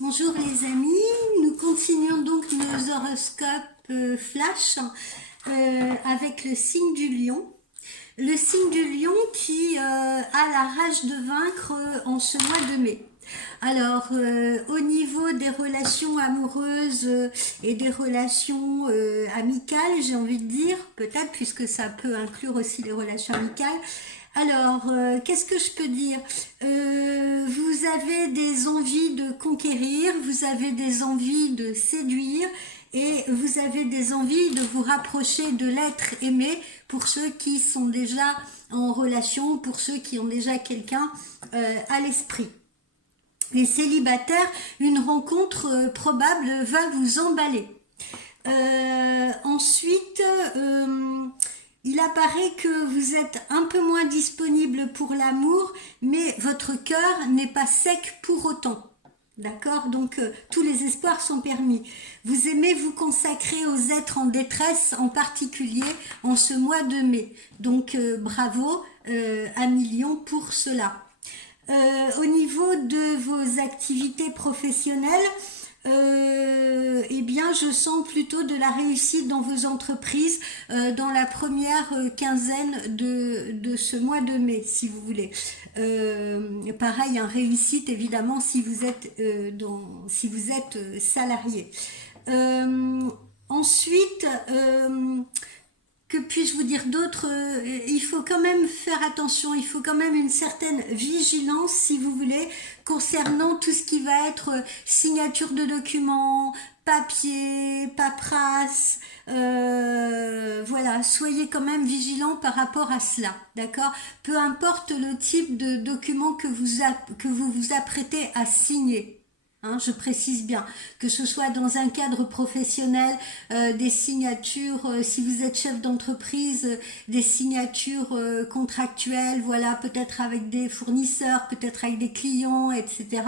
Bonjour les amis, nous continuons donc nos horoscopes flash avec le signe du lion. Le signe du lion qui a la rage de vaincre en ce mois de mai. Alors, au niveau des relations amoureuses et des relations amicales, j'ai envie de dire, peut-être puisque ça peut inclure aussi les relations amicales. Alors, qu'est-ce que je peux dire? Vous avez des envies de conquérir, vous avez des envies de séduire et vous avez des envies de vous rapprocher de l'être aimé pour ceux qui sont déjà en relation, pour ceux qui ont déjà quelqu'un à l'esprit. Les célibataires, une rencontre probable va vous emballer. Ensuite, il apparaît que vous êtes un peu moins disponible pour l'amour, mais votre cœur n'est pas sec pour autant. D'accord? Donc, tous les espoirs sont permis. Vous aimez vous consacrer aux êtres en détresse, en particulier en ce mois de mai. Donc, bravo à Million pour cela. Au niveau de vos activités professionnelles, eh bien, je sens plutôt de la réussite dans vos entreprises dans la première quinzaine de ce mois de mai, si vous voulez. Pareil, réussite évidemment si vous êtes salarié. Ensuite, que puis-je vous dire d'autre? Il faut quand même faire attention, il faut quand même une certaine vigilance, si vous voulez, concernant tout ce qui va être signature de documents, papier, paperasse, voilà, soyez quand même vigilants par rapport à cela, d'accord? Peu importe le type de document que vous vous apprêtez à signer. Je précise bien, que ce soit dans un cadre professionnel, des signatures, si vous êtes chef d'entreprise, des signatures contractuelles, voilà, peut-être avec des fournisseurs, peut-être avec des clients, etc.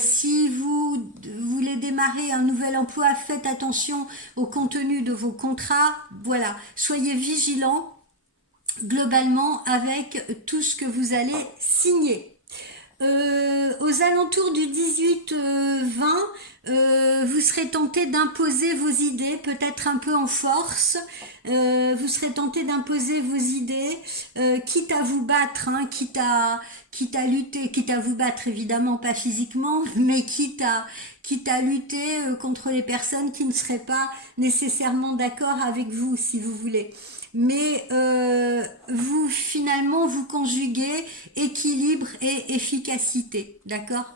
Si vous voulez démarrer un nouvel emploi, faites attention au contenu de vos contrats, voilà, soyez vigilants globalement avec tout ce que vous allez signer. Aux alentours du 18-20, vous serez tenté d'imposer vos idées, peut-être un peu en force. Vous serez tenté d'imposer vos idées, quitte à vous battre, quitte à lutter, quitte à vous battre évidemment pas physiquement, mais quitte à lutter contre les personnes qui ne seraient pas nécessairement d'accord avec vous, si vous voulez. Mais vous finalement vous conjuguez équilibre et efficacité, d'accord?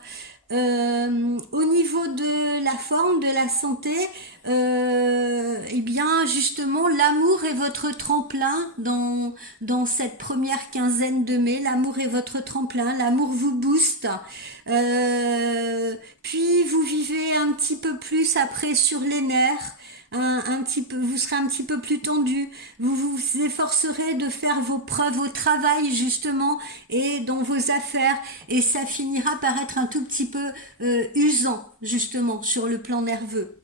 Au niveau de la forme, de la santé, eh bien justement l'amour est votre tremplin dans cette première quinzaine de mai. L'amour est votre tremplin, l'amour vous booste. Puis vous vivez un petit peu plus après sur les nerfs. Un petit peu, vous serez un petit peu plus tendu, vous vous efforcerez de faire vos preuves au travail justement et dans vos affaires et ça finira par être un tout petit peu usant justement sur le plan nerveux.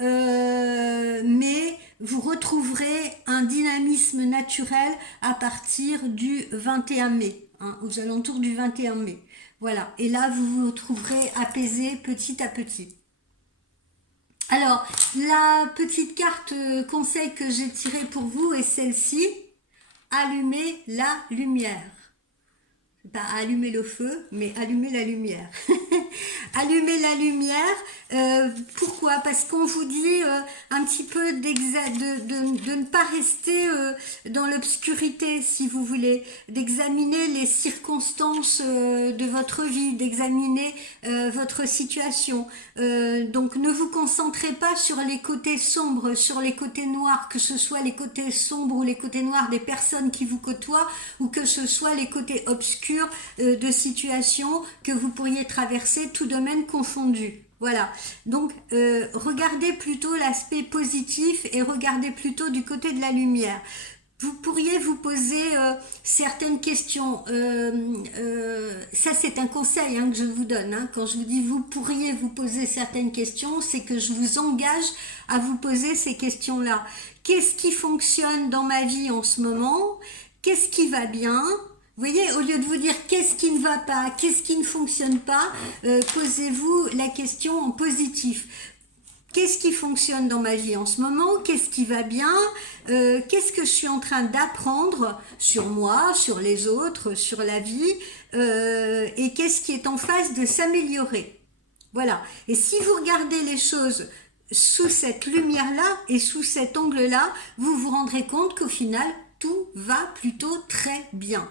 Mais vous retrouverez un dynamisme naturel à partir du 21 mai, aux alentours du 21 mai. Voilà, et là vous vous trouverez apaisé petit à petit. Alors, la petite carte conseil que j'ai tirée pour vous est celle-ci. Allumez la lumière. Pas allumer le feu, mais allumer la lumière. Allumer la lumière, pourquoi? Parce qu'on vous dit un petit peu de ne pas rester dans l'obscurité, si vous voulez, d'examiner les circonstances de votre vie, d'examiner votre situation. Donc ne vous concentrez pas sur les côtés sombres, sur les côtés noirs, que ce soit les côtés sombres ou les côtés noirs des personnes qui vous côtoient, ou que ce soit les côtés obscurs de situations que vous pourriez traverser, tout domaine confondu. Voilà, donc regardez plutôt l'aspect positif et regardez plutôt du côté de la lumière. Vous pourriez vous poser certaines questions. Ça, c'est un conseil que je vous donne. Quand je vous dis vous pourriez vous poser certaines questions, c'est que je vous engage à vous poser ces questions-là. Qu'est-ce qui fonctionne dans ma vie en ce moment? Qu'est-ce qui va bien? Vous voyez, au lieu de vous dire qu'est-ce qui ne va pas, qu'est-ce qui ne fonctionne pas, posez-vous la question en positif. Qu'est-ce qui fonctionne dans ma vie en ce moment? Qu'est-ce qui va bien? Qu'est-ce que je suis en train d'apprendre sur moi, sur les autres, sur la vie? Et qu'est-ce qui est en phase de s'améliorer? Voilà. Et si vous regardez les choses sous cette lumière-là et sous cet angle-là, vous vous rendrez compte qu'au final, tout va plutôt très bien.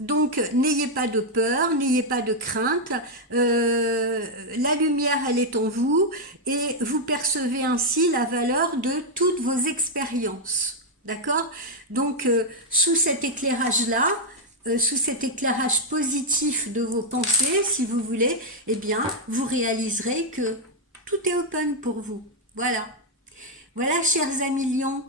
Donc n'ayez pas de peur, n'ayez pas de crainte, la lumière elle est en vous et vous percevez ainsi la valeur de toutes vos expériences, d'accord? Donc sous cet éclairage là, sous cet éclairage positif de vos pensées, si vous voulez, eh bien vous réaliserez que tout est open pour vous. Voilà, voilà chers amis lions.